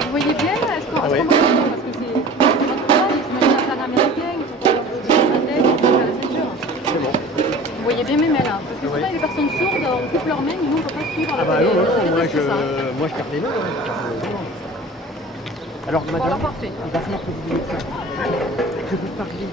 Vous voyez bien là, est-ce qu'on parce que c'est votre travail, je mets la plan américain, il faut qu'on leur la tête, il faut faire la ceinture. C'est bon. Vous voyez bien mes mains là, parce que souvent les personnes sourdes, on coupe leurs mains, mais nous on ne peut pas suivre. Ah bah non, moi je garde les mains. Alors madame, voilà, parfait. Il va falloir que vous disiez ça. Je vous parler ici.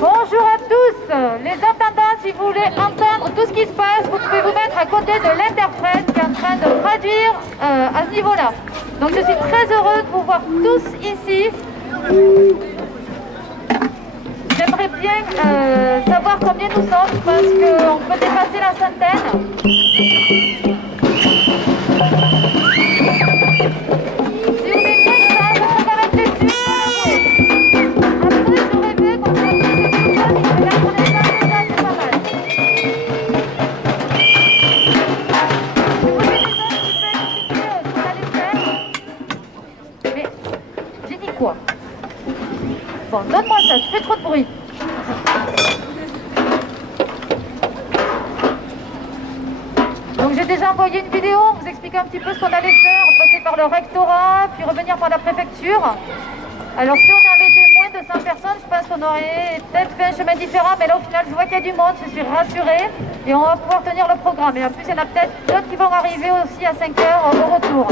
Bonjour à tous, les entendants, si vous voulez entendre tout ce qui se passe, vous pouvez vous mettre à côté de l'interprète qui est en train de traduire à ce niveau-là. Donc je suis très heureuse de vous voir tous ici. J'aimerais bien savoir combien nous sommes, je pense qu'on peut dépasser la centaine. Si vous êtes bien que ça va mettre les yeux. Après, j'aurais aimé qu'on quoi? Bon, donne-moi ça, tu fais trop de bruit. Donc j'ai déjà envoyé une vidéo, vous expliquer un petit peu ce qu'on allait faire, passer par le rectorat, puis revenir par la préfecture. Alors si on avait été moins de 100 personnes, je pense qu'on aurait peut-être fait un chemin différent, mais là au final je vois qu'il y a du monde, je suis rassurée et on va pouvoir tenir le programme. Et en plus il y en a peut-être d'autres qui vont arriver aussi à 5 heures au retour.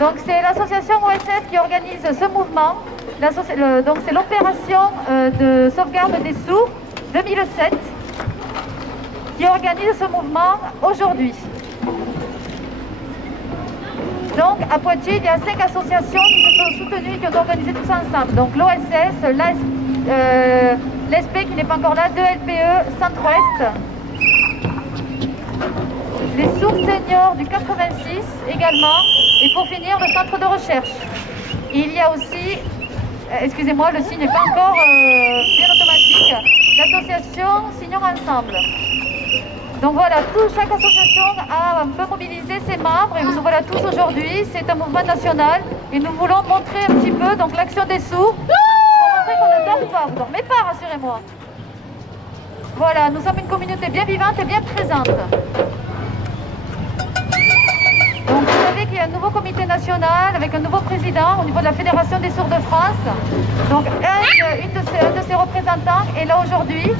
Donc c'est l'association OSS qui organise ce mouvement. Donc c'est l'opération de sauvegarde des sourds 2007 qui organise ce mouvement aujourd'hui. Donc à Poitiers, il y a 5 associations qui se sont soutenues et qui ont organisé tout ça ensemble. Donc l'OSS, l'ESP qui n'est pas encore là, 2LPE, Centre-Ouest, les sourds seniors du 86 également, et pour finir le centre de recherche. Il y a aussi, excusez-moi, le signe n'est pas encore bien automatique, l'association Signons Ensemble. Donc voilà, chaque association a un peu mobilisé ses membres et nous voilà tous aujourd'hui. C'est un mouvement national et nous voulons montrer un petit peu donc l'action des sourds pour montrer qu'on ne dort pas. Vous ne dormez pas, rassurez-moi. Voilà, nous sommes une communauté bien vivante et bien présente. Donc vous savez qu'il y a un nouveau comité national avec un nouveau président au niveau de la Fédération des sourds de France. Donc un de ses représentants est là aujourd'hui.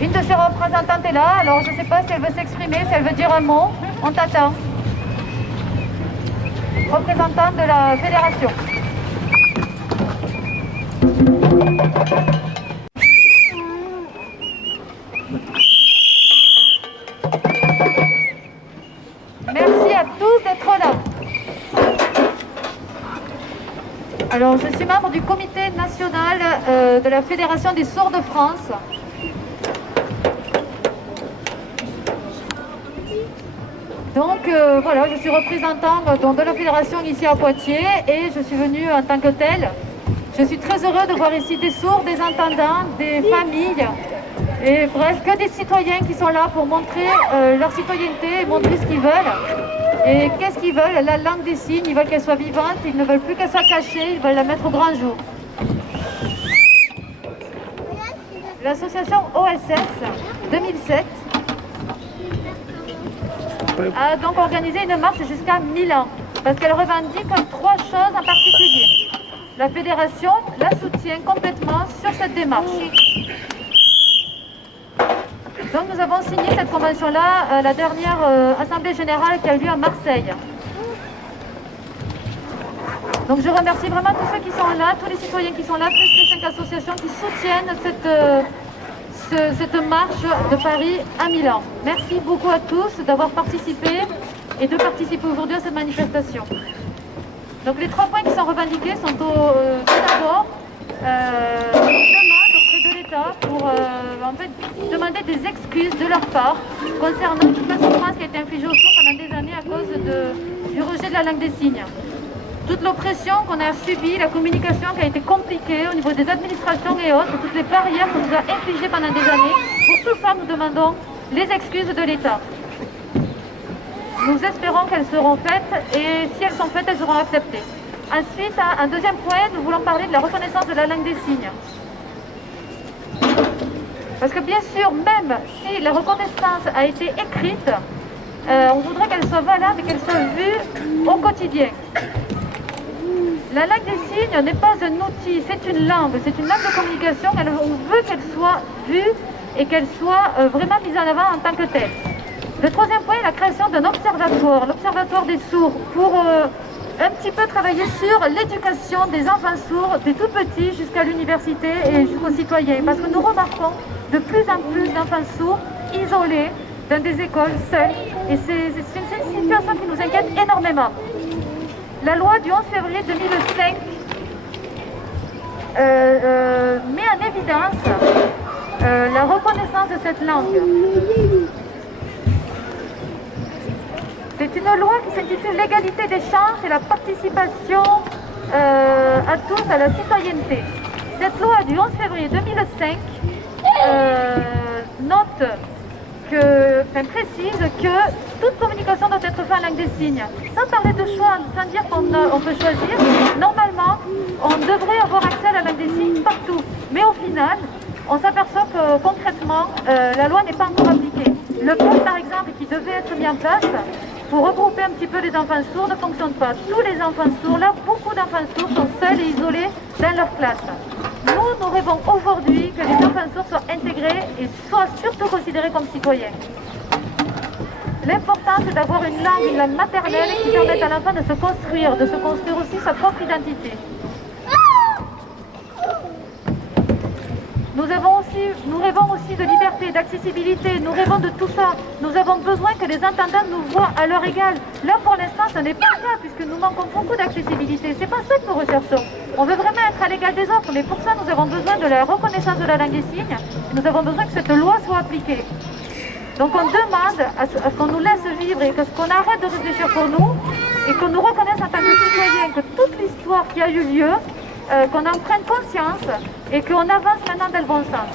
Une de ses représentantes est là, alors je ne sais pas si elle veut s'exprimer, si elle veut dire un mot. On t'attend. Représentante de la fédération. Merci à tous d'être là. Alors je suis membre du comité national de la Fédération des sourds de France. Donc voilà, je suis représentant de la fédération ici à Poitiers et je suis venue en tant que telle. Je suis très heureux de voir ici des sourds, des entendants, des familles et bref, que des citoyens qui sont là pour montrer leur citoyenneté et montrer ce qu'ils veulent. Et qu'est-ce qu'ils veulent? La langue des signes, ils veulent qu'elle soit vivante, ils ne veulent plus qu'elle soit cachée, ils veulent la mettre au grand jour. L'association OSS 2007 a donc organisé une marche jusqu'à Milan parce qu'elle revendique 3 choses en particulier. La fédération la soutient complètement sur cette démarche. Donc nous avons signé cette convention-là à la dernière Assemblée Générale qui a eu lieu à Marseille. Donc je remercie vraiment tous ceux qui sont là, tous les citoyens qui sont là, plus les 5 associations qui soutiennent cette marche de Paris à Milan. Merci beaucoup à tous d'avoir participé et de participer aujourd'hui à cette manifestation. Donc les 3 points qui sont revendiqués sont tout d'abord demande auprès de l'État pour en fait, demander des excuses de leur part concernant toute la souffrance qui a été infligée aux sourds pendant des années à cause du rejet de la langue des signes. Toute l'oppression qu'on a subie, la communication qui a été compliquée au niveau des administrations et autres, toutes les barrières qu'on nous a infligées pendant des années. Pour tout ça, nous demandons les excuses de l'État. Nous espérons qu'elles seront faites et si elles sont faites, elles seront acceptées. Ensuite, un deuxième point, nous voulons parler de la reconnaissance de la langue des signes. Parce que bien sûr, même si la reconnaissance a été écrite, on voudrait qu'elle soit valable et qu'elle soit vue au quotidien. La langue des signes n'est pas un outil, c'est une langue de communication. On veut qu'elle soit vue et qu'elle soit vraiment mise en avant en tant que telle. Le troisième point est la création d'un observatoire, l'observatoire des sourds, pour un petit peu travailler sur l'éducation des enfants sourds, des tout petits jusqu'à l'université et jusqu'aux citoyens. Parce que nous remarquons de plus en plus d'enfants sourds isolés dans des écoles seuls. Et c'est une situation qui nous inquiète énormément. La loi du 11 février 2005 met en évidence la reconnaissance de cette langue. C'est une loi qui s'intitule l'égalité des chances et la participation à tous à la citoyenneté. Cette loi du 11 février 2005 note précise que toute communication doit être faite en langue des signes. Sans parler de choix, sans dire qu'on peut choisir, normalement, on devrait avoir accès à la langue des signes partout. Mais au final, on s'aperçoit que concrètement, la loi n'est pas encore appliquée. Le poste, par exemple, qui devait être mis en place pour regrouper un petit peu les enfants sourds ne fonctionne pas. Tous les enfants sourds, là, beaucoup d'enfants sourds sont seuls et isolés dans leur classe. Nous rêvons aujourd'hui que les enfants sourds soient intégrés et soient surtout considérés comme citoyens. L'important, c'est d'avoir une langue maternelle qui permette à l'enfant de se construire aussi sa propre identité. Nous rêvons aussi de liberté, d'accessibilité, nous rêvons de tout ça. Nous avons besoin que les entendants nous voient à leur égal. Là, pour l'instant, ce n'est pas le cas, puisque nous manquons beaucoup d'accessibilité. C'est pas ça que nous recherchons. On veut vraiment être à l'égal des autres, mais pour ça, nous avons besoin de la reconnaissance de la langue des signes. Nous avons besoin que cette loi soit appliquée. Donc on demande à ce qu'on nous laisse vivre et qu'on arrête de réfléchir pour nous et qu'on nous reconnaisse en tant que citoyens, que toute l'histoire qui a eu lieu, qu'on en prenne conscience et qu'on avance maintenant dans le bon sens.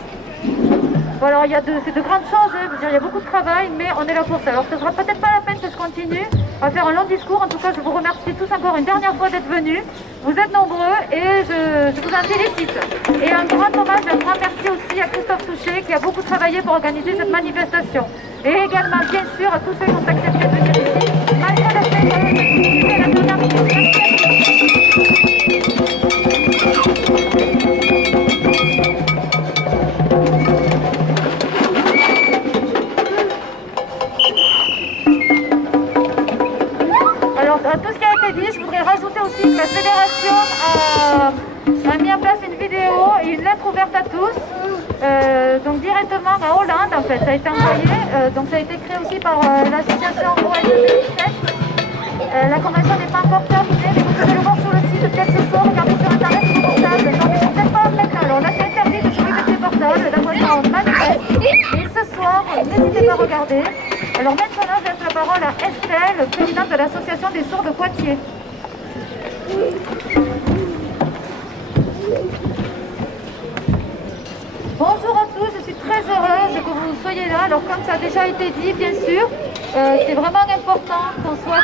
Bon, alors c'est de grandes choses, hein. Je veux dire, il y a beaucoup de travail, mais on est là pour ça. Alors ce ne sera peut-être pas la peine que je continue. On va faire un long discours. En tout cas, je vous remercie tous encore une dernière fois d'être venus. Vous êtes nombreux et je vous en félicite. Et un grand hommage, un grand merci aussi à Christophe Touché qui a beaucoup travaillé pour organiser cette manifestation. Et également, bien sûr, à tous ceux qui ont accepté de venir ici, malgré le fait que la dernière minute. À tout ce qui a été dit, je voudrais rajouter aussi que la fédération a mis en place une vidéo et une lettre ouverte à tous, donc directement à Hollande en fait, ça a été envoyé, donc ça a été créé aussi par l'association OS 2017. La convention n'est pas encore terminée, mais vous pouvez le voir sur le site, peut-être ce soir, regardez sur internet sur vos portables, non mais peut-être pas maintenant, alors là c'est interdit de s'occuper de ces portables, la voiture manifeste, et ce soir, n'hésitez pas à regarder. Alors maintenant, je laisse la parole à Estelle, présidente de l'association des sourds de Poitiers. Bonjour à tous, je suis très heureuse que vous soyez là. Alors comme ça a déjà été dit, bien sûr, c'est vraiment important qu'on soit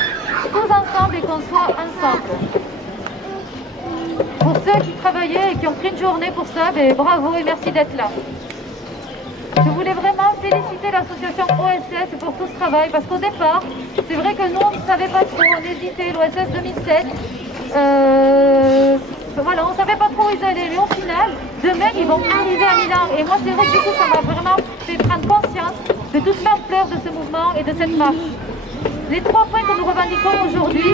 tous ensemble et qu'on soit ensemble. Pour ceux qui travaillaient et qui ont pris une journée pour ça, ben, bravo et merci d'être là. Je voulais vraiment féliciter l'association OSS pour tout ce travail, parce qu'au départ, c'est vrai que nous, on ne savait pas trop, on hésitait, l'OSS 2007, voilà, on ne savait pas trop où ils allaient, mais au final, demain, ils vont arriver à Milan. Et moi, c'est vrai que du coup, ça m'a vraiment fait prendre conscience de toute l'ampleur de ce mouvement et de cette marche. Les 3 points que nous revendiquons aujourd'hui,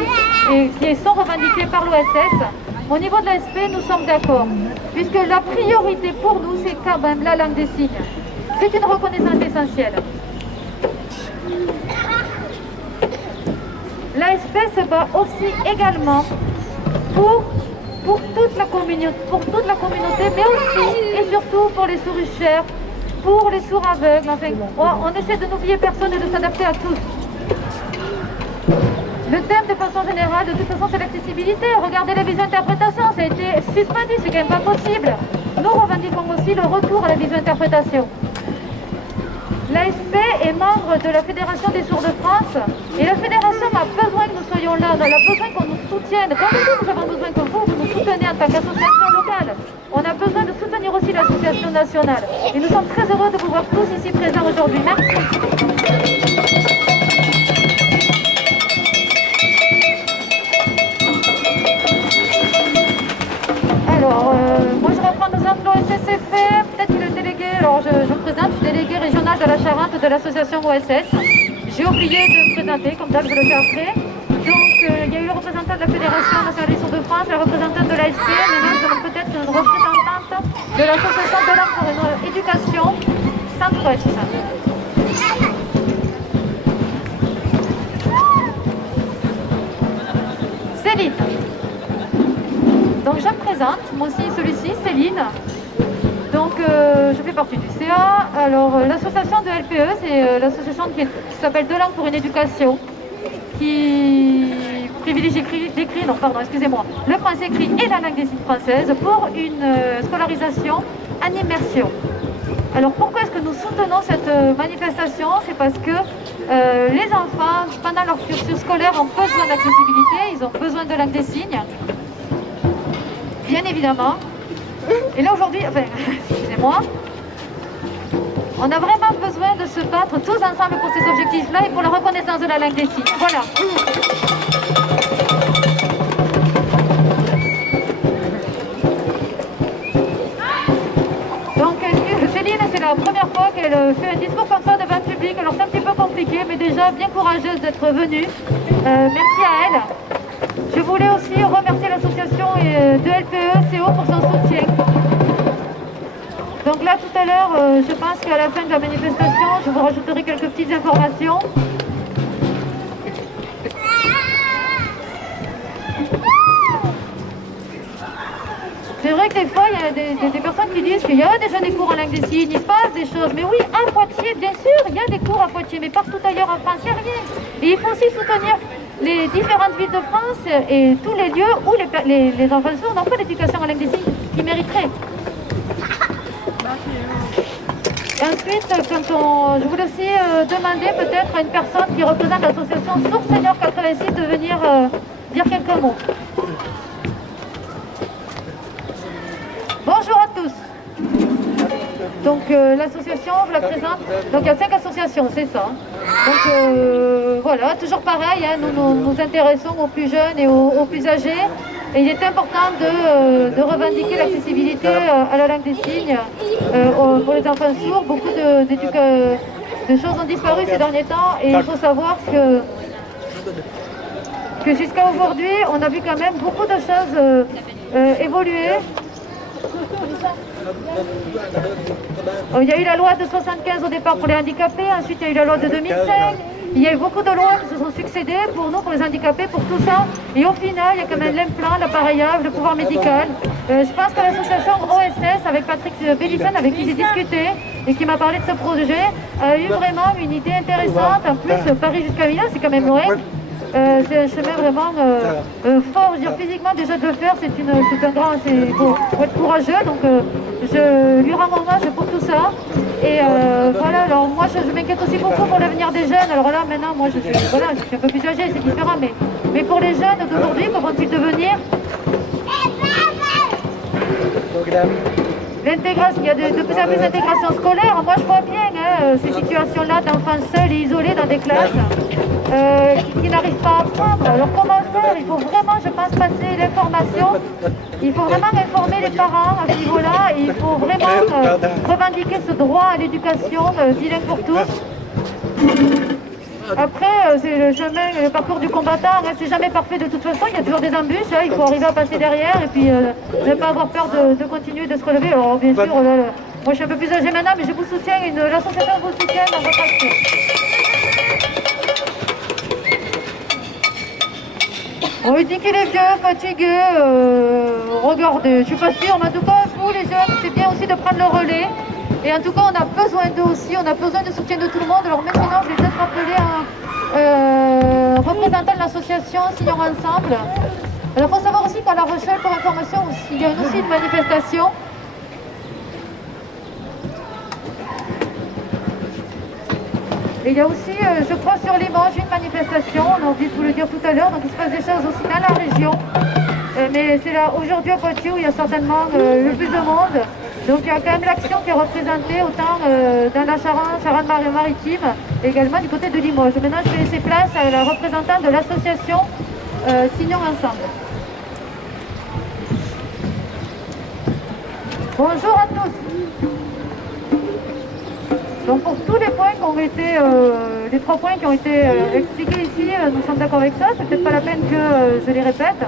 et qui sont revendiqués par l'OSS, au niveau de l'ASP, nous sommes d'accord, puisque la priorité pour nous, c'est quand même la langue des signes. C'est une reconnaissance essentielle. L'ASP se bat aussi également pour toute la communauté, mais aussi et surtout pour les sourds-chers, pour les sourds aveugles. Enfin, on essaie de n'oublier personne et de s'adapter à tous. Le thème, de façon générale, de toute façon, c'est l'accessibilité. Regardez la vision-interprétation, ça a été suspendu, c'est quand même pas possible. Nous revendiquons aussi le retour à la vision-interprétation. L'ASP est membre de la Fédération des sourds de France et la fédération a besoin que nous soyons là, elle a besoin qu'on nous soutienne. Comme nous avons besoin que vous nous souteniez en tant qu'association locale. On a besoin de soutenir aussi l'association nationale. Et nous sommes très heureux de vous voir tous ici présents aujourd'hui. Merci. Alors, moi je reprends l'exemple de l'OSSF, peut-être que le délégué, alors je me présente, je suis déléguée régionale de la Charente de l'association OSS. J'ai oublié de me présenter, comme d'hab je le fais après. Donc il y a eu le représentant de la Fédération nationale des sourds de France, la représentante de l'ASP, maintenant nous avons peut-être une représentante de l'association de l'Homme pour une éducation Centre-Ouest. Céline. Donc je me présente, moi aussi celui-ci, Céline. Donc je fais partie du CA. Alors l'association de LPE, c'est l'association qui s'appelle De langue pour une éducation, qui privilégie le français écrit et la langue des signes française pour une scolarisation en immersion. Alors pourquoi est-ce que nous soutenons cette manifestation? C'est parce que les enfants, pendant leur cursus scolaire, ont besoin d'accessibilité, ils ont besoin de langue des signes, bien évidemment. Et là aujourd'hui, enfin, excusez-moi, on a vraiment besoin de se battre tous ensemble pour ces objectifs-là et pour la reconnaissance de la langue des signes. Voilà. Donc Céline, c'est la première fois qu'elle fait un discours comme ça devant le public. Alors c'est un petit peu compliqué, mais déjà bien courageuse d'être venue. Merci à elle. Je voulais aussi remercier l'association de LPE-CO pour son soutien. Donc là, tout à l'heure, je pense qu'à la fin de la manifestation, je vous rajouterai quelques petites informations. C'est vrai que des fois, il y a des personnes qui disent qu'il y a déjà des cours en langue des signes, il se passe des choses. Mais oui, à Poitiers, bien sûr, il y a des cours à Poitiers, mais partout ailleurs en France, il n'y a rien. Et il faut aussi soutenir les différentes villes de France et tous les lieux où les enfants sourds n'ont pas d'éducation en langue des signes qui mériteraient. Ensuite, je voulais aussi demander peut-être à une personne qui représente l'association Sourds Senior 86 de venir dire quelques mots. Bonjour à tous. Donc l'association, je vous la présente. Donc il y a 5 associations, c'est ça. Donc voilà, toujours pareil, hein, nous nous intéressons aux plus jeunes et aux plus âgés. Et il est important de revendiquer l'accessibilité à la langue des signes pour les enfants sourds. Beaucoup de choses ont disparu ces derniers temps et il faut savoir que jusqu'à aujourd'hui, on a vu quand même beaucoup de choses évoluer. Il y a eu la loi de 75 au départ pour les handicapés, ensuite il y a eu la loi de 2005. Il y a eu beaucoup de lois qui se sont succédées pour nous, pour les handicapés, pour tout ça. Et au final, il y a quand même l'implant, l'appareillage, le pouvoir médical. Je pense que l'association OSS, avec Patrick Bellissen, avec qui j'ai discuté et qui m'a parlé de ce projet, a eu vraiment une idée intéressante. En plus, Paris jusqu'à Milan, c'est quand même loin. C'est un chemin vraiment fort. Je veux dire, physiquement, déjà de le faire, c'est un grand... Il faut être courageux. Donc, je lui rends hommage pour tout ça. Et voilà, alors moi je m'inquiète aussi beaucoup pour l'avenir des jeunes. Alors là maintenant, moi je suis un peu plus âgée, c'est différent, mais pour les jeunes d'aujourd'hui, comment vont-ils devenir? L'intégration, il y a de plus en plus d'intégration scolaire. Moi je vois bien hein, ces situations-là d'enfants seuls et isolés dans des classes qui n'arrivent pas à apprendre. Alors comment faire? Il faut vraiment, je pense, passer l'information. Il faut vraiment informer les parents à ce niveau-là. Il faut vraiment revendiquer ce droit à l'éducation bilingue pour tous. Après, c'est le chemin, le parcours du combattant, hein, c'est jamais parfait de toute façon, il y a toujours des embûches, hein, il faut arriver à passer derrière et puis ne pas avoir peur de continuer, de se relever. Alors bien sûr, moi je suis un peu plus âgée maintenant, mais je vous soutiens, l'association vous soutient dans votre action. On lui dit qu'il est vieux, fatigué, regardez, je suis pas sûre, mais en tout cas, vous les jeunes, c'est bien aussi de prendre le relais. Et en tout cas, on a besoin d'eux aussi, on a besoin de soutien de tout le monde. Alors maintenant, je vais peut-être rappeler un représentant de l'association Signons Ensemble. Alors il faut savoir aussi qu'à La Rochelle, pour information, il y a aussi une manifestation. Et il y a aussi, je crois, sur Limoges, une manifestation, on a oublié de vous le dire tout à l'heure, donc il se passe des choses aussi dans la région. Mais c'est là, aujourd'hui à Poitiers, où il y a certainement le plus de monde. Donc il y a quand même l'action qui est représentée autant dans la Charente-Maritime, et également du côté de Limoges. Maintenant, je vais laisser place à la représentante de l'association Signons Ensemble. Bonjour à tous. Donc pour tous les points qui ont été, les 3 points qui ont été expliqués ici, nous sommes d'accord avec ça, c'est peut-être pas la peine que je les répète.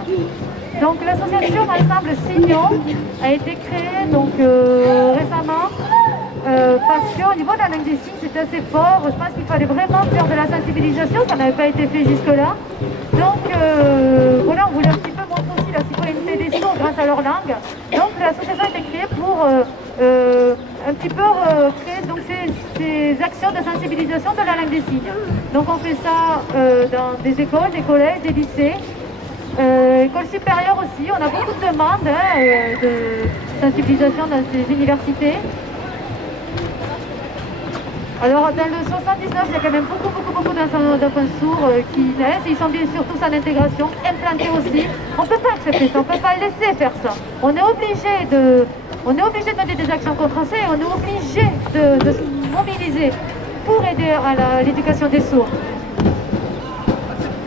Donc l'association Ensemble Signons a été créée donc, récemment parce qu'au niveau de la langue des signes c'est assez fort. Je pense qu'il fallait vraiment faire de la sensibilisation, ça n'avait pas été fait jusque-là. Donc voilà, on voulait un petit peu montrer aussi la citoyenneté des sourds grâce à leur langue. Donc l'association a été créée pour un petit peu créer donc, ces actions de sensibilisation de la langue des signes. Donc on fait ça dans des écoles, des collèges, des lycées. École supérieure aussi, on a beaucoup de demandes de sensibilisation dans ces universités. Alors dans le 79, il y a quand même beaucoup d'enfants sourds qui naissent. Ils sont bien sûr tous en intégration, implantés aussi. On ne peut pas accepter ça, on ne peut pas laisser faire ça. On est obligé de mener des actions contre ça et on est obligé de se mobiliser pour aider à l'éducation des sourds.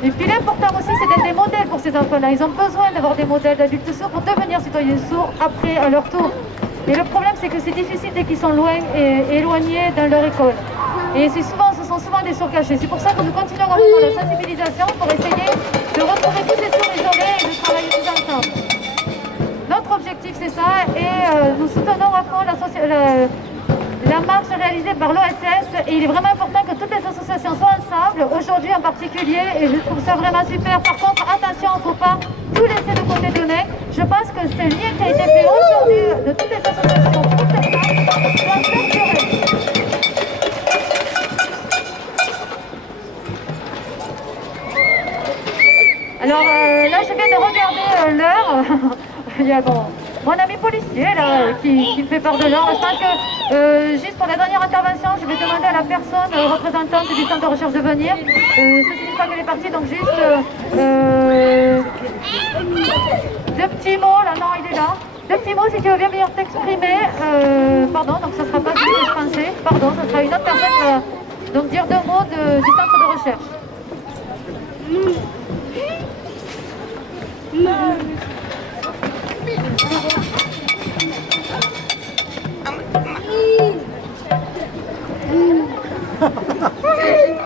Et puis l'important aussi, c'est d'être des modèles pour ces enfants-là. Ils ont besoin d'avoir des modèles d'adultes sourds pour devenir citoyens sourds après, à leur tour. Et le problème, c'est que c'est difficile dès qu'ils sont loin et éloignés dans leur école. Et ce sont souvent des sourds cachés. C'est pour ça que nous continuons à faire la sensibilisation pour essayer de retrouver tous ces sourds isolés et de travailler tous ensemble. Notre objectif, c'est ça. Et nous soutenons à fond la marche réalisée par l'OSS. Et il est vraiment important que toutes les associations soient ensemble, aujourd'hui en particulier. Et je trouve ça vraiment super. Par contre, attention, il ne faut pas tout laisser de côté donné. Je pense que ce lien qui a été fait aujourd'hui de toutes les associations pour cette marche doit perdurer. Alors là, je viens de regarder l'heure. Il y a mon ami policier là, qui me fait part de l'heure. Je pense que juste pour la dernière intervention, je vais demander à la personne représentante du centre de recherche de venir. Ça ne signifie pas qu'elle est partie, donc juste deux petits mots. Là, non, il est là. Deux petits mots si tu veux bien venir t'exprimer. Pardon, donc ça ne sera pas ce que je pensais. Pardon, ça sera une autre personne qui va donc dire deux mots du centre de recherche.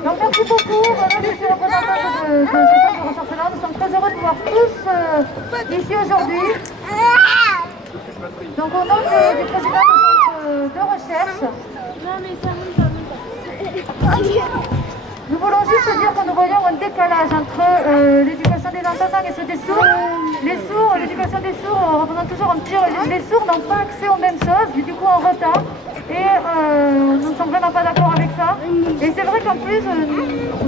Donc merci beaucoup, voilà, je suis représentante de ce centre de recherche-là. Nous sommes très heureux de vous voir tous ici aujourd'hui. Donc au nom du président du centre de recherche, nous voulons juste dire que nous voyons un décalage entre l'éducation des entendants et ceux des sourds. L'éducation des sourds représente toujours un petit... Les sourds n'ont pas accès aux mêmes choses, du coup en retard. Et nous ne sommes vraiment pas d'accord avec ça. Et c'est vrai qu'en plus,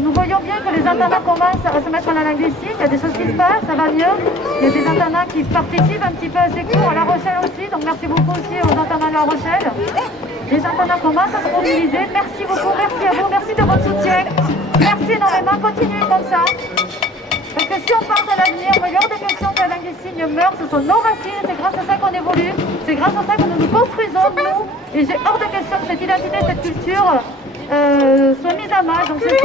nous voyons bien que les entendants commencent à se mettre à la langue des signes. Il y a des choses qui se passent, ça va mieux. Il y a des entendants qui participent un petit peu à ces cours, à La Rochelle aussi. Donc merci beaucoup aussi aux entendants de La Rochelle. Les entendants commencent à se mobiliser. Merci beaucoup, merci à vous, merci de votre soutien. Merci énormément, continuez comme ça. Parce que si on pense à l'avenir, il y a hors de question que la langue des signes meure. Ce sont nos racines, c'est grâce à ça qu'on évolue. C'est grâce à ça que nous nous construisons, nous. Et j'ai hors de question que cette identité, cette culture soit mise à mal. Donc c'est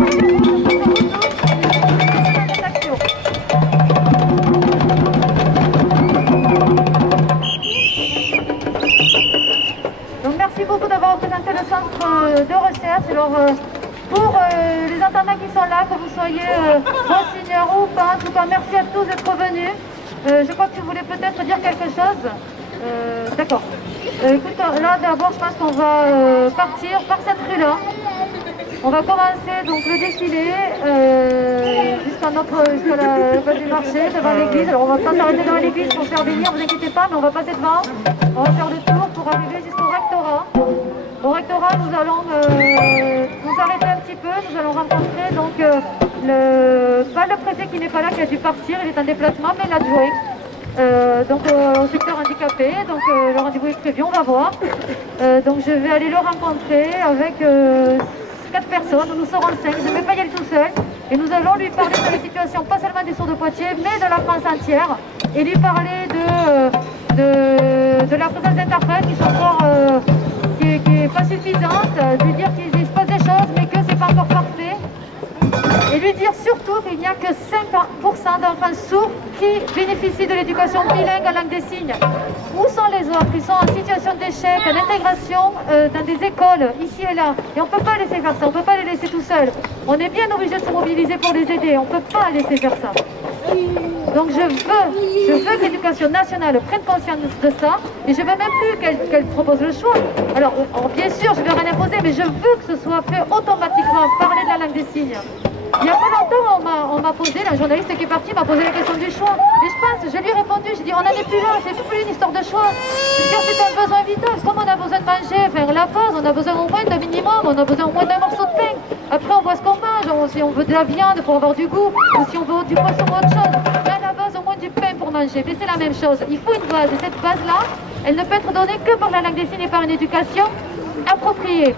donc merci beaucoup d'avoir représenté le centre de recherche. Alors, pour les entendants qui sont là, que vous soyez enseigneurs ou pas, en tout cas merci à tous d'être venus. Je crois que tu voulais peut-être dire quelque chose. D'accord. Écoute, là d'abord je pense qu'on va partir par cette rue-là. On va commencer donc le défilé jusqu'à la place du marché, devant l'église. Alors on va pas s'arrêter devant l'église pour faire venir, vous inquiétez pas, mais on va passer devant. On va faire le tour pour arriver jusqu'au rectorat. Au rectorat, nous allons nous arrêter un petit peu, nous allons rencontrer donc pas le préfet qui n'est pas là, qui a dû partir, il est en déplacement, mais l'adjoint. Donc au secteur handicapé, donc le rendez-vous est prévu, on va voir. Donc je vais aller le rencontrer avec 4 personnes, nous serons 5, je ne vais pas y aller tout seul. Et nous allons lui parler de la situation, pas seulement des sourds de Poitiers, mais de la France entière. Et lui parler de la présence d'interprètes qui sont encore... qui n'est pas suffisante, lui dire qu'il se passe des choses mais que c'est pas encore parfait. Et lui dire surtout qu'il n'y a que 50% d'enfants sourds qui bénéficient de l'éducation bilingue en langue des signes. Où sont les autres? Ils sont en situation d'échec, en intégration dans des écoles, ici et là. Et on ne peut pas laisser faire ça, on ne peut pas les laisser tout seuls. On est bien obligé de se mobiliser pour les aider, on ne peut pas laisser faire ça. Donc je veux que l'éducation nationale prenne conscience de ça et je veux même plus qu'elle propose le choix. Alors bien sûr, je ne vais rien imposer, mais je veux que ce soit fait automatiquement, parler de la langue des signes. Il n'y a pas longtemps, on m'a posé, la journaliste qui est partie m'a posé la question du choix. Et je lui ai répondu, j'ai dit on n'en est plus là, c'est plus une histoire de choix. C'est un besoin vital, comme on a besoin de manger, faire la pause, on a besoin au moins d'un minimum, on a besoin au moins d'un morceau de pain. Après on voit ce qu'on mange, si on veut de la viande pour avoir du goût, ou si on veut du poisson ou autre chose. Mais à la base au moins du pain pour manger, mais c'est la même chose. Il faut une base, et cette base-là, elle ne peut être donnée que par la langue des signes et par une éducation appropriée.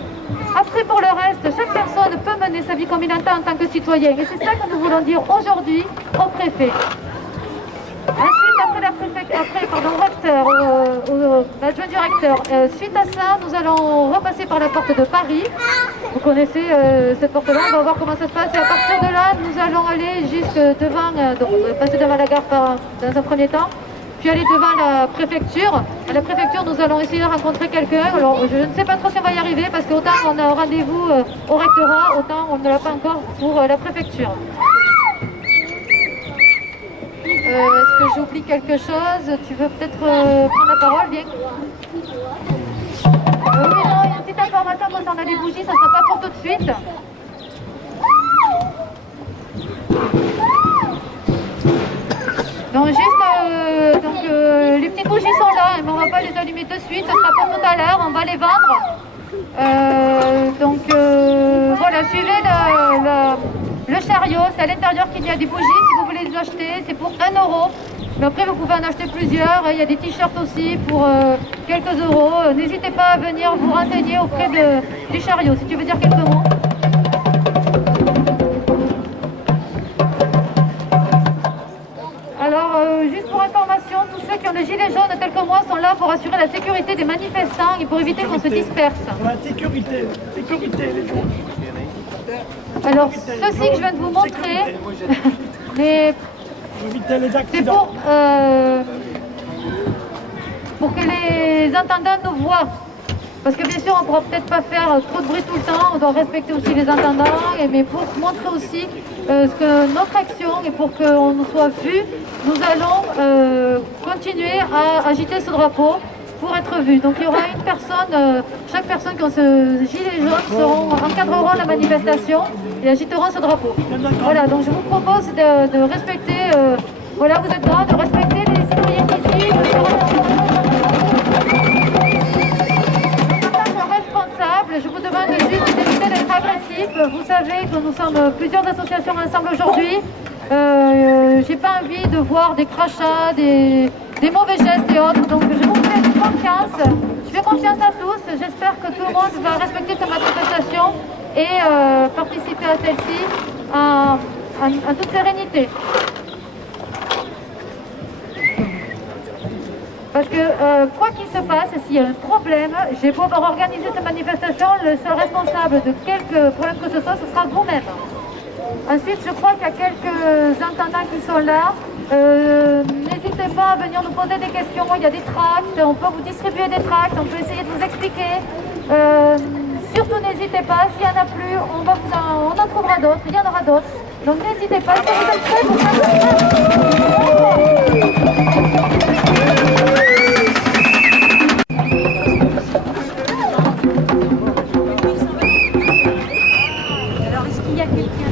Après, pour le reste, chaque personne peut mener sa vie comme il entend en tant que citoyen. Et c'est ça que nous voulons dire aujourd'hui au préfet. Ensuite, après le recteur, l'adjoint du recteur, suite à ça, nous allons repasser par la porte de Paris. Vous connaissez cette porte-là, on va voir comment ça se passe. Et à partir de là, nous allons aller jusque devant, donc on va passer devant la gare dans un premier temps, puis aller devant la préfecture. À la préfecture, nous allons essayer de rencontrer quelqu'un. Alors, je ne sais pas trop si on va y arriver, parce qu'autant on a un rendez-vous au rectorat, autant on ne l'a pas encore pour la préfecture. Est-ce que j'oublie quelque chose? Tu veux peut-être prendre la parole, bien? Oui, non, il y a une petite information concernant les bougies, ça ne sera pas pour tout de suite. Donc juste, les petites bougies sont là, mais on ne va pas les allumer de suite, ça sera pour tout à l'heure, on va les vendre. Voilà, suivez le chariot, c'est à l'intérieur qu'il y a des bougies, si vous voulez les acheter, c'est pour 1 €. Mais après, vous pouvez en acheter plusieurs, il y a des t-shirts aussi pour quelques euros. N'hésitez pas à venir vous renseigner auprès du chariot, si tu veux dire quelques mots. Alors, juste pour information, tous ceux qui ont le gilet jaune tel que moi sont là pour assurer la sécurité des manifestants et pour éviter qu'on se disperse. La sécurité, les gens. Alors, ceci que je viens de vous montrer, c'est pour que les entendants nous voient. Parce que bien sûr, on ne pourra peut-être pas faire trop de bruit tout le temps, on doit respecter aussi les entendants, mais pour montrer aussi notre action et pour qu'on nous soit vu, nous allons continuer à agiter ce drapeau pour être vus. Donc il y aura une personne, chaque personne qui a ce gilet jaune encadreront la manifestation et agiteront ce drapeau. Voilà, donc je vous propose de respecter, voilà, vous êtes là, de respecter les citoyens ici, je vous demande juste d'éviter d'être agressif. Vous savez que nous sommes plusieurs associations ensemble aujourd'hui. J'ai pas envie de voir des crachats, des mauvais gestes et autres. Donc je vous fais confiance. Je fais confiance à tous. J'espère que tout le monde va respecter cette manifestation et participer à celle-ci en toute sérénité. Parce que quoi qu'il se passe, s'il y a un problème, j'ai beau avoir organisé cette manifestation, le seul responsable de quelque problème que ce soit, ce sera vous-même. Ensuite, je crois qu'il y a quelques entendants qui sont là. N'hésitez pas à venir nous poser des questions. Il y a des tracts, on peut vous distribuer des tracts, on peut essayer de vous expliquer. Surtout n'hésitez pas, s'il n'y en a plus, on en trouvera d'autres, il y en aura d'autres. Donc n'hésitez pas, si vous êtes prêts, vous Alors, est-ce qu'il y a quelqu'un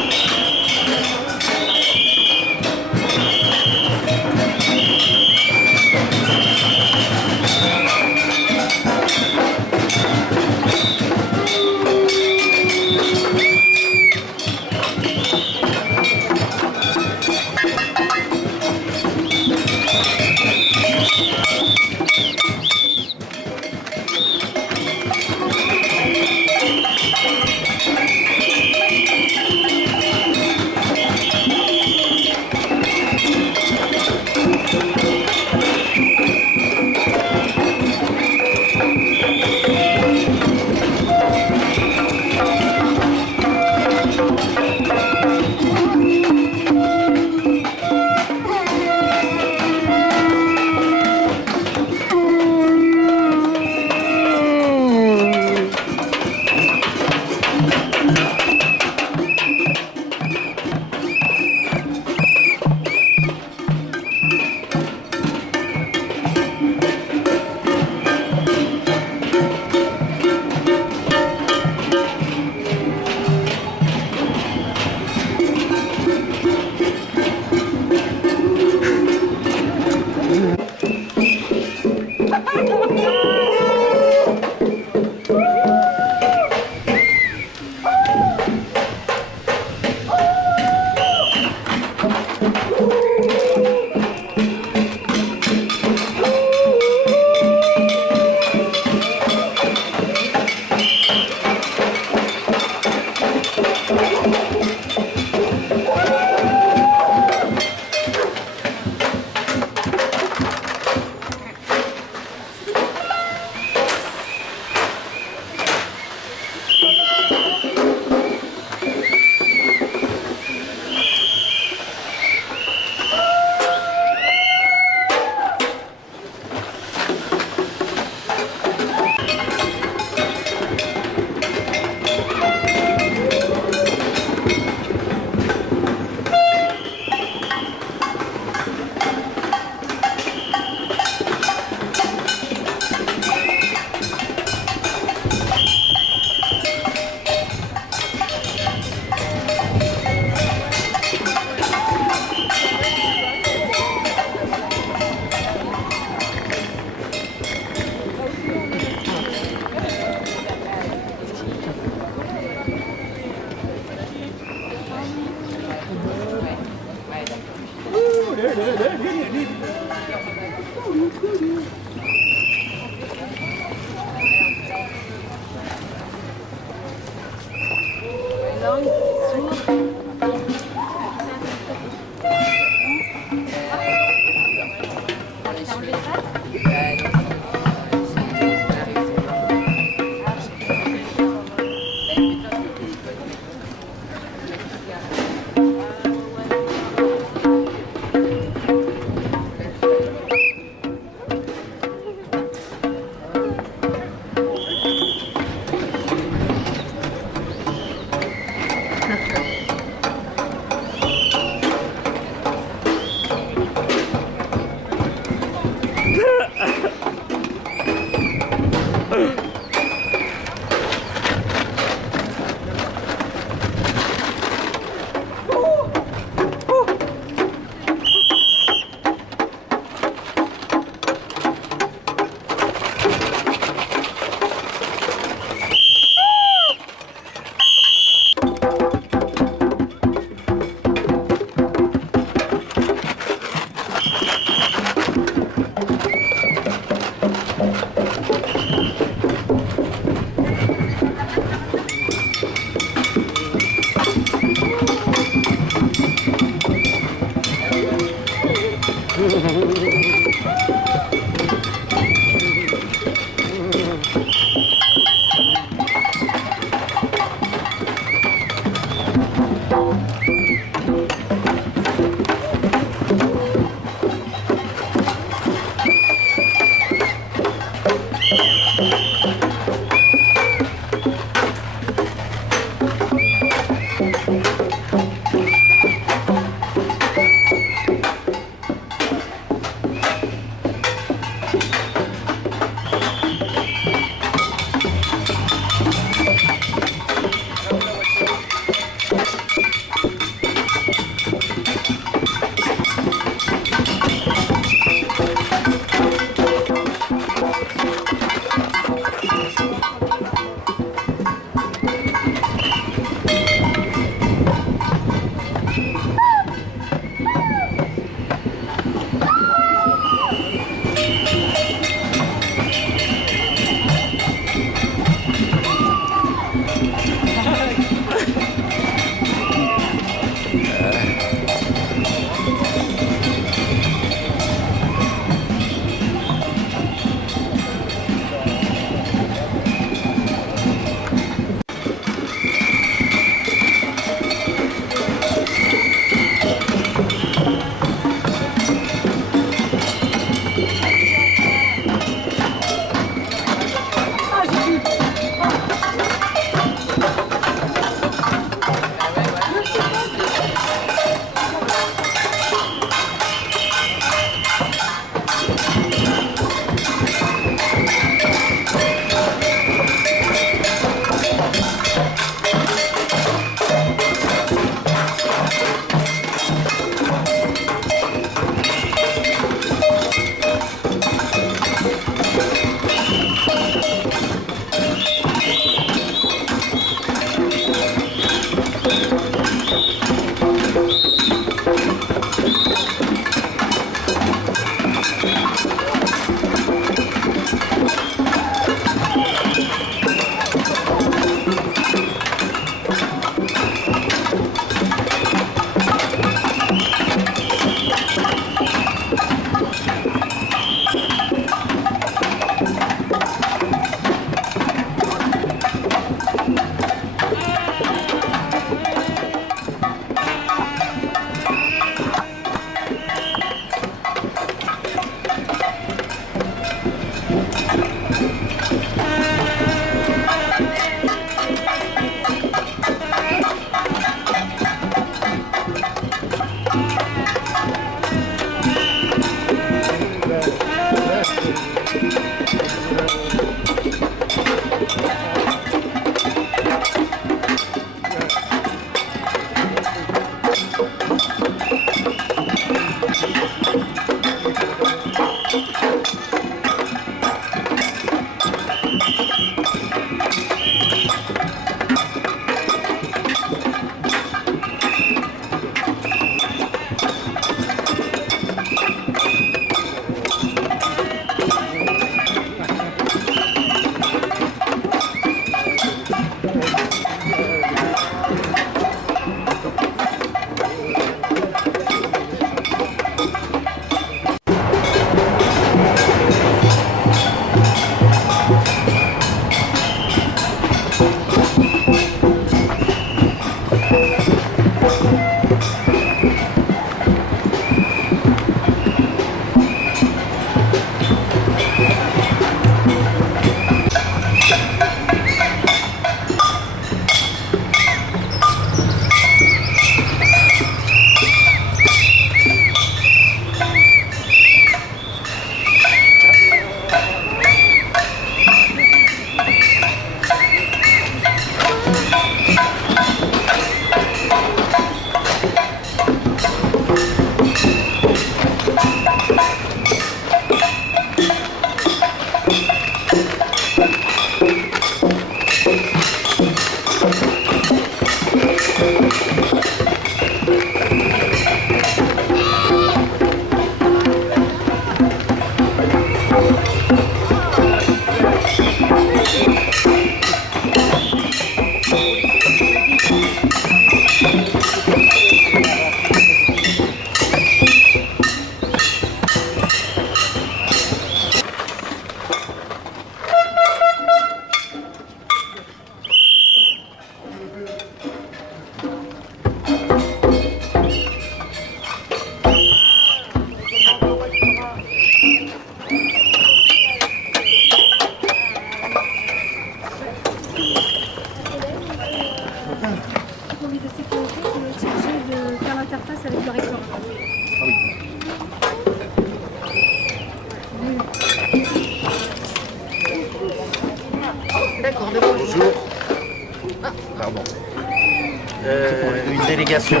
délégation.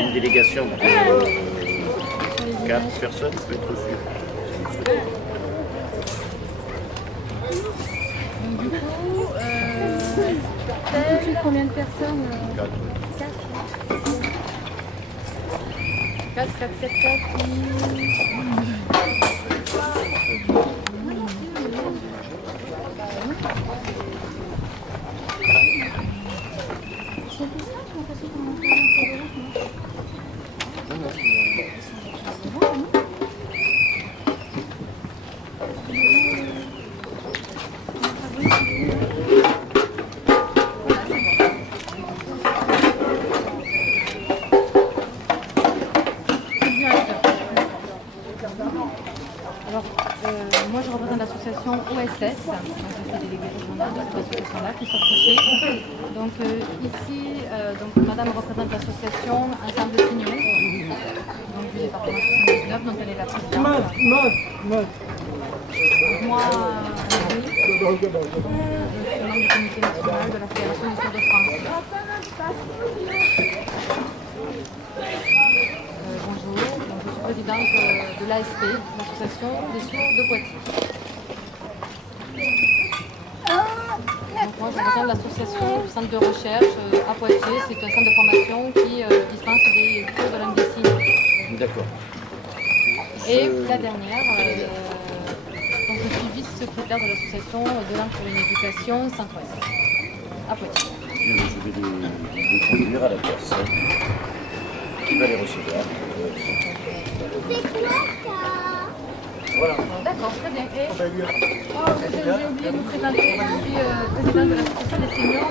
Une délégation de 4 personnes peut être reçue. Donc du coup, tout de suite combien de personnes 4. 4, 4, 4, Alors, moi je représente l'association OSS, donc je suis déléguée régionale de cette association-là qui sont touchées. Donc ici, donc, madame représente l'association Ensemble de Signaux, donc du département 79, dont elle est la présidente. Moi, oui, je suis membre du comité national de la Fédération du Tour de France. Bonjour, donc, je suis présidente de l'ASP, l'association des sourds de Poitiers. Donc moi je représente l'association du centre de recherche à Poitiers, c'est un centre de formation qui dispense des cours de langue des signes. D'accord. Et la dernière, donc je suis vice-secrétaire de l'association de langue pour une éducation Centre-Ouest, à Poitiers. Je vais les conduire à la personne qui va les recevoir. Voilà. D'accord, très bien. Et j'ai oublié de vous présenter, je suis présidente de l'association des seniors.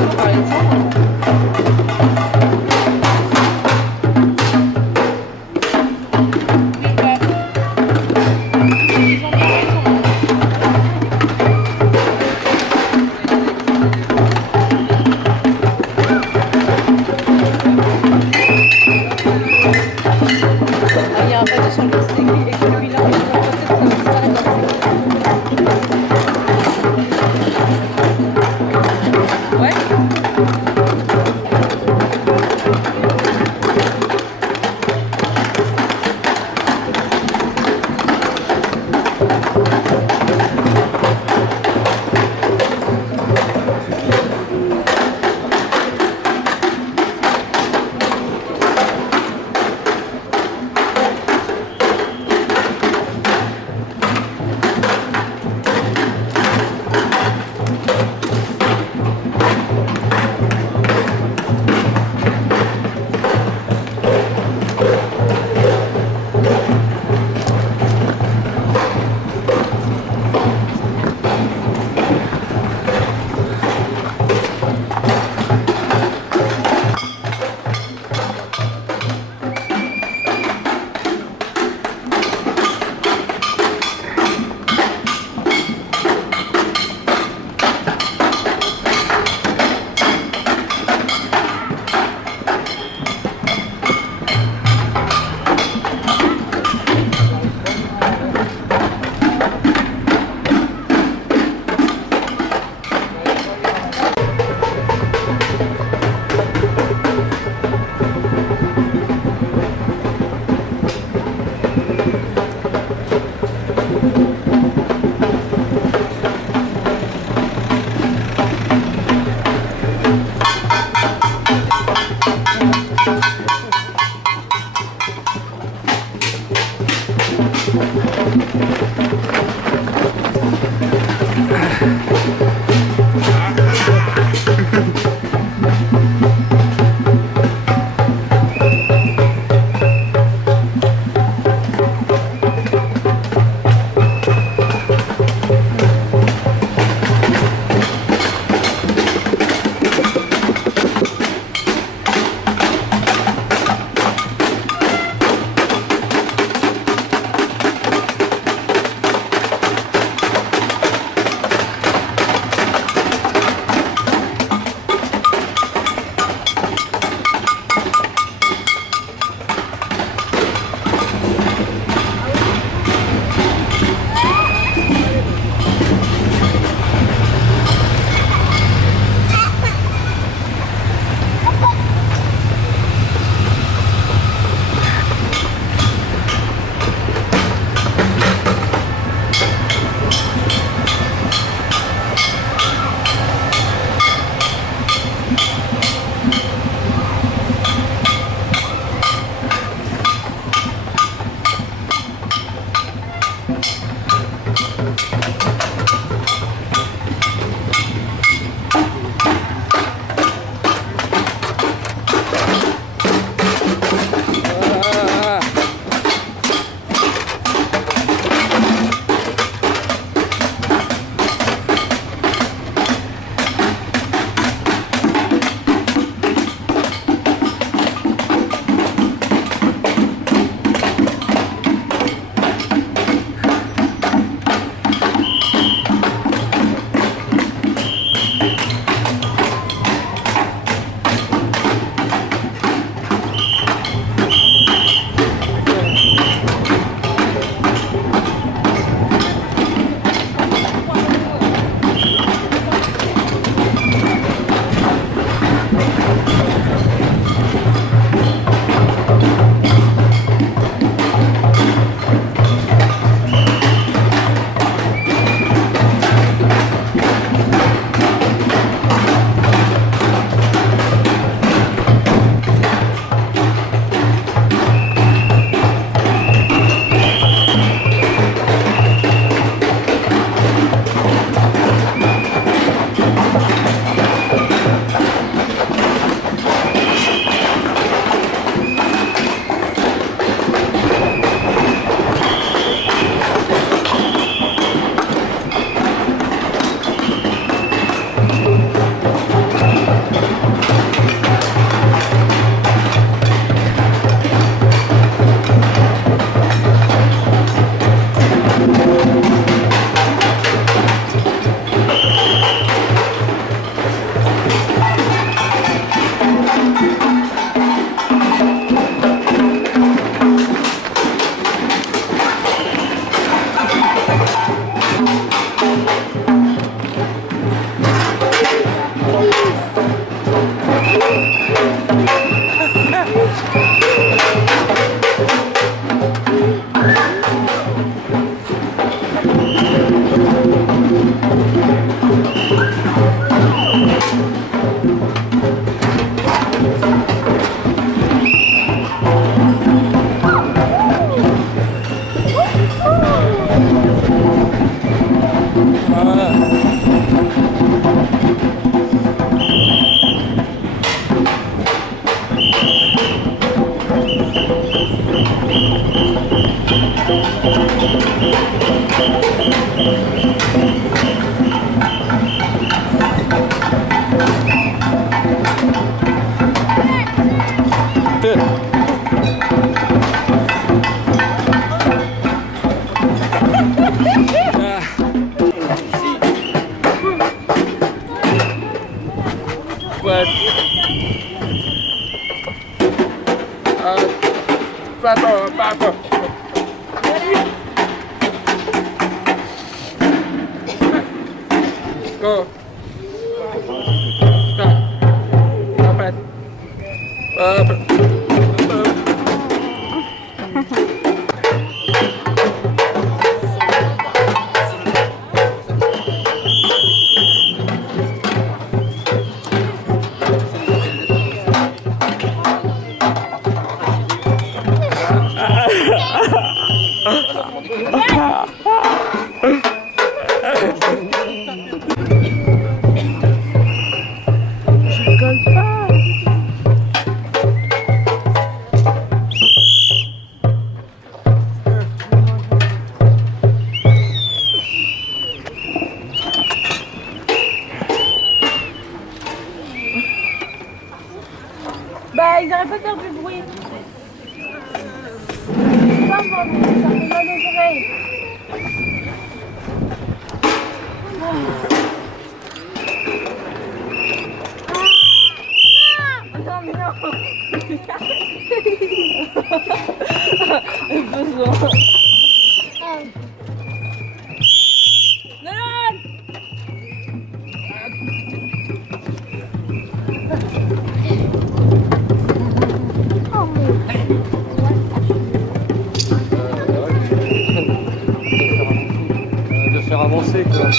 On parlait de ça. Oui, bah, ils ont bien raison. Ah, il y a un panneau sur le poste écrit et celui-là, peut-être ça va disparaître dans le secteur. Ouais. Go. Bah, ils arrêtent pas de faire du bruit. Ça me fait mal aux oreilles. Non, mais non. Besoin. De faire avancer quoi.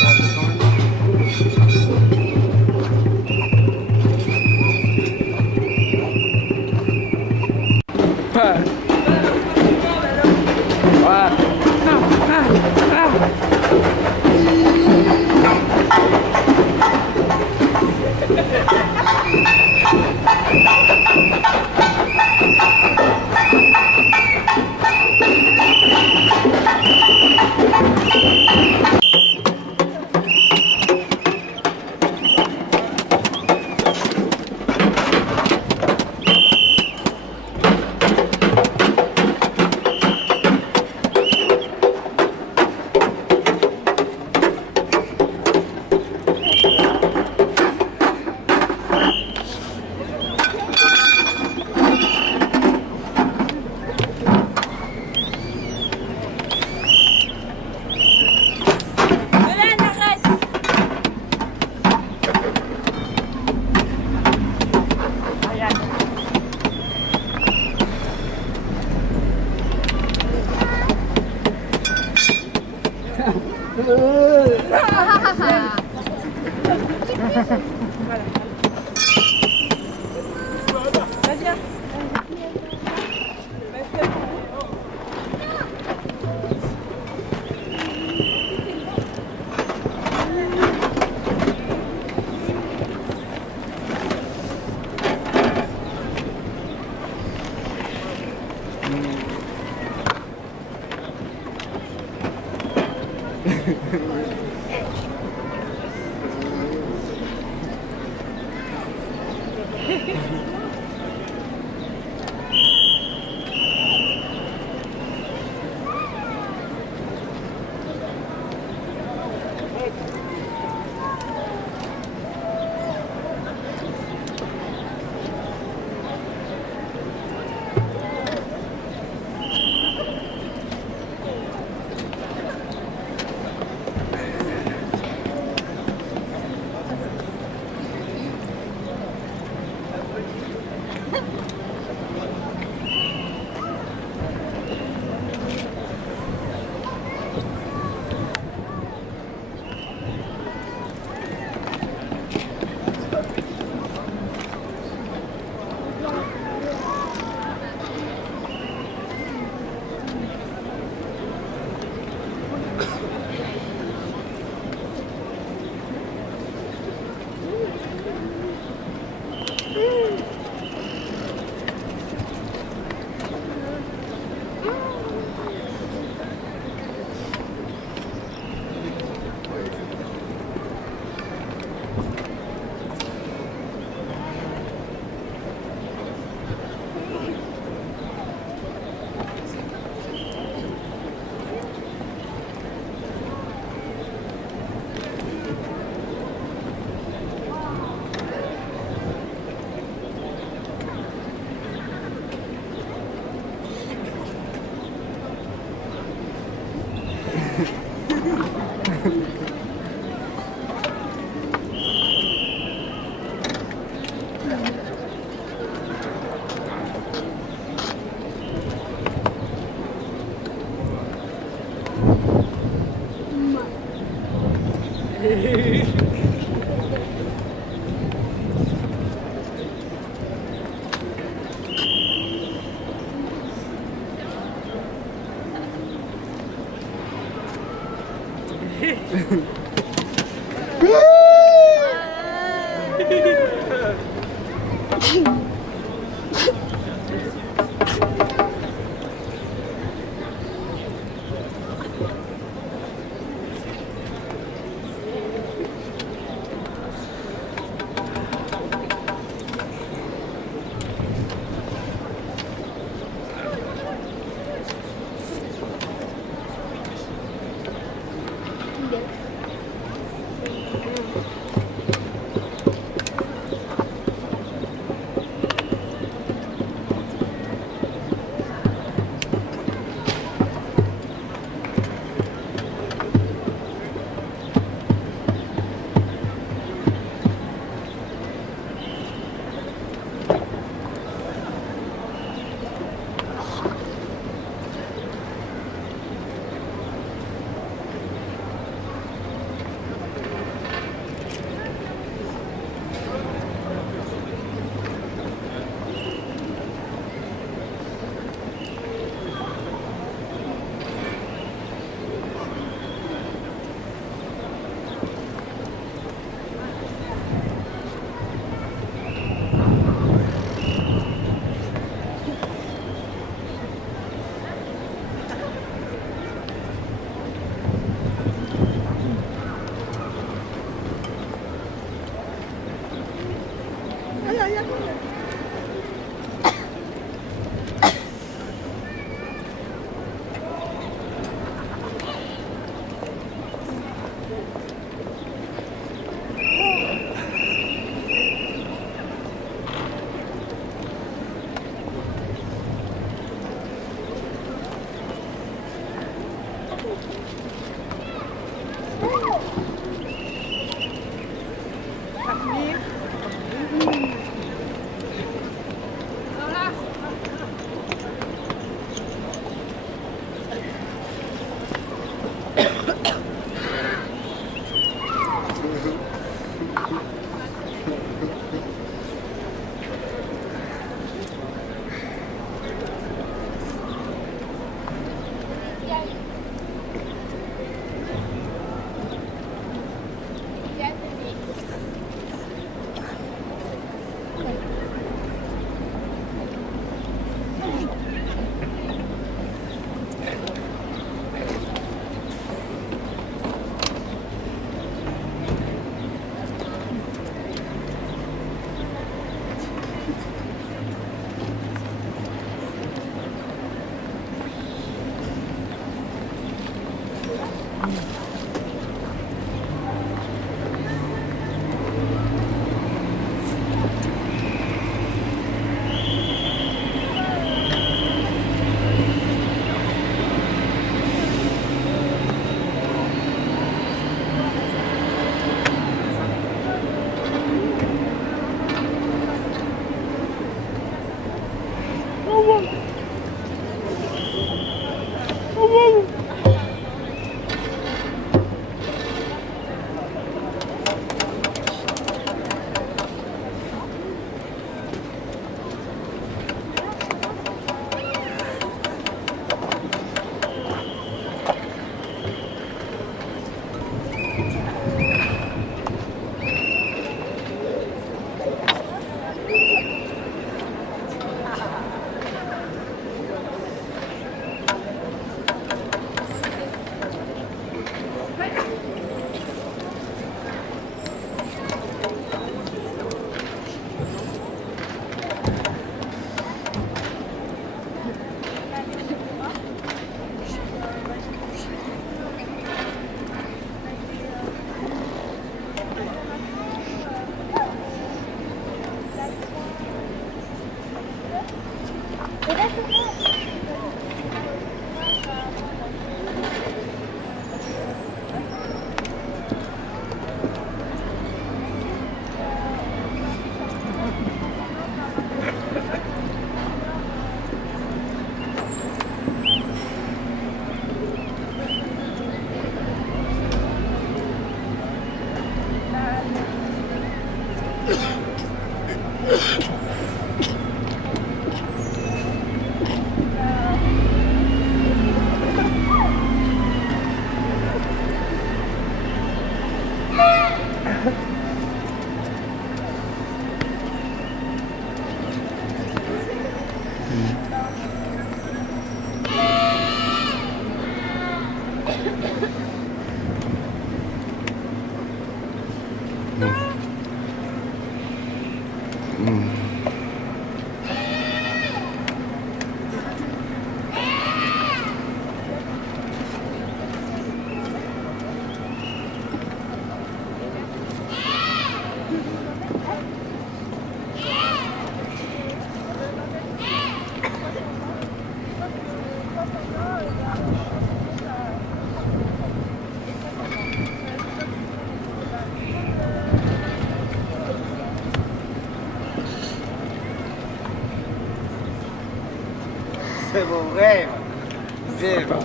C'est vrai.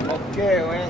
Ok, ouais.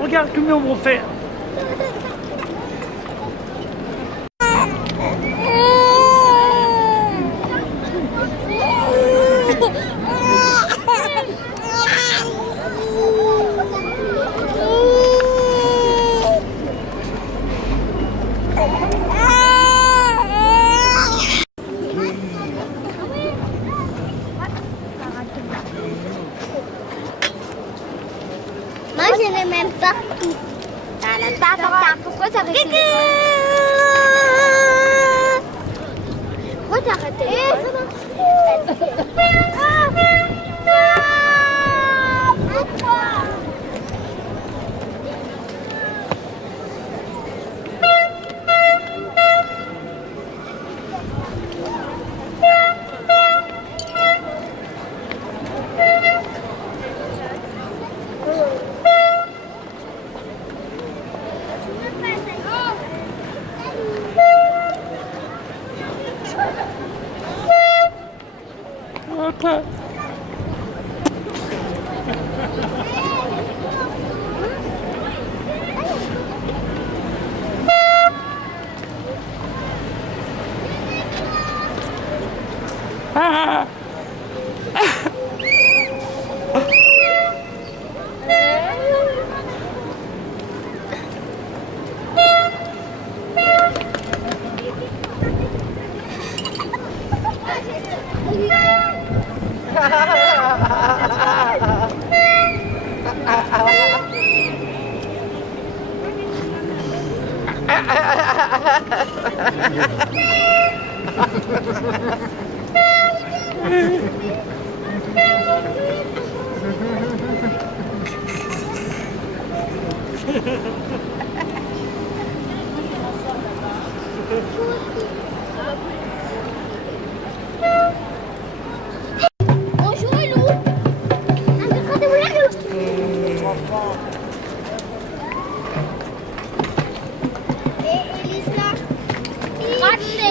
Regarde combien on va faire. Moi, je l'ai même partout. Papa, pourquoi t'as arrêté Pourquoi t'as arrêté Bonjour les loups. Regardez-vous les loups. Et Elisa. Raté.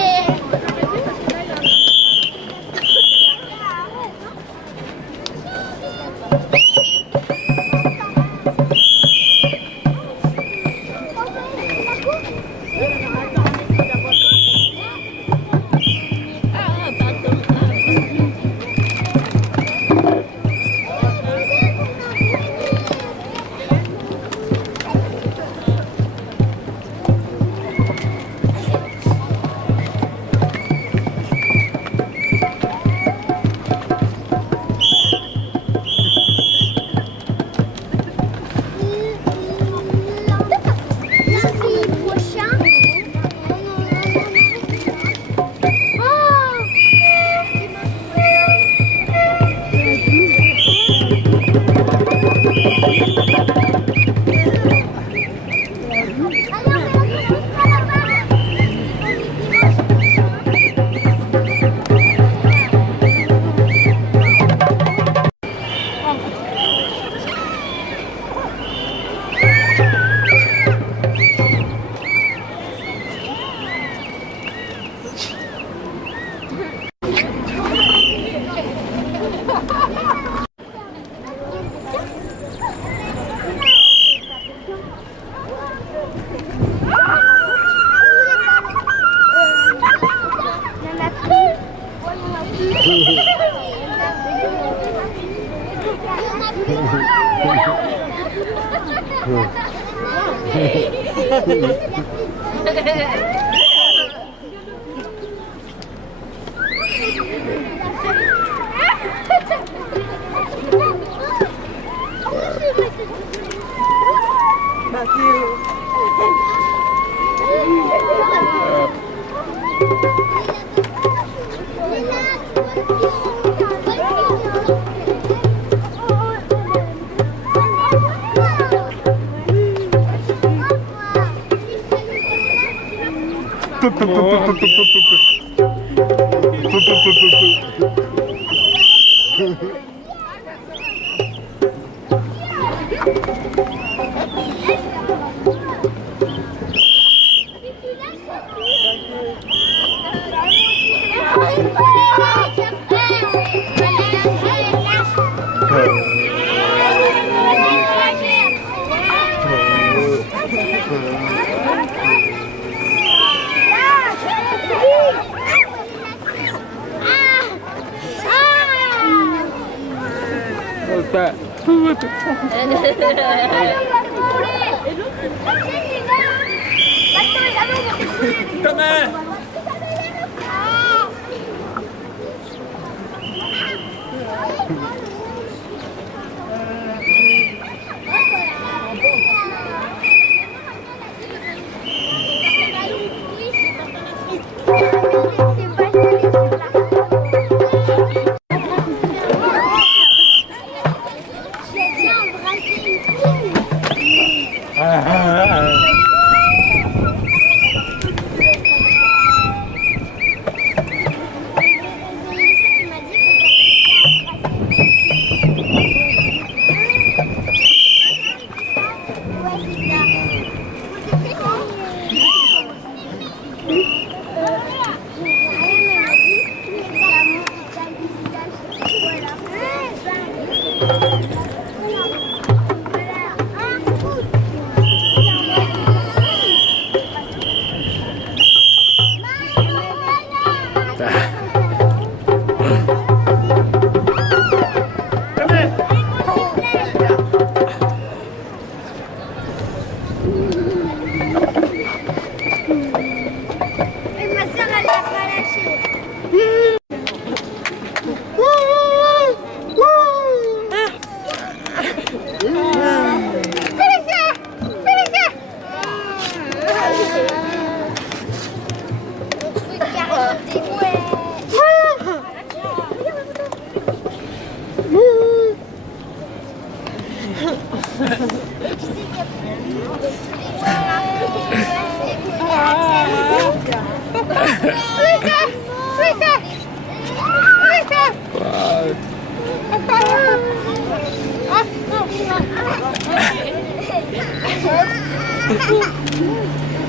J'ai embrassé une fille.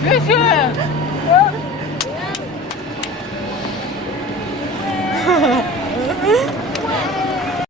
Monsieur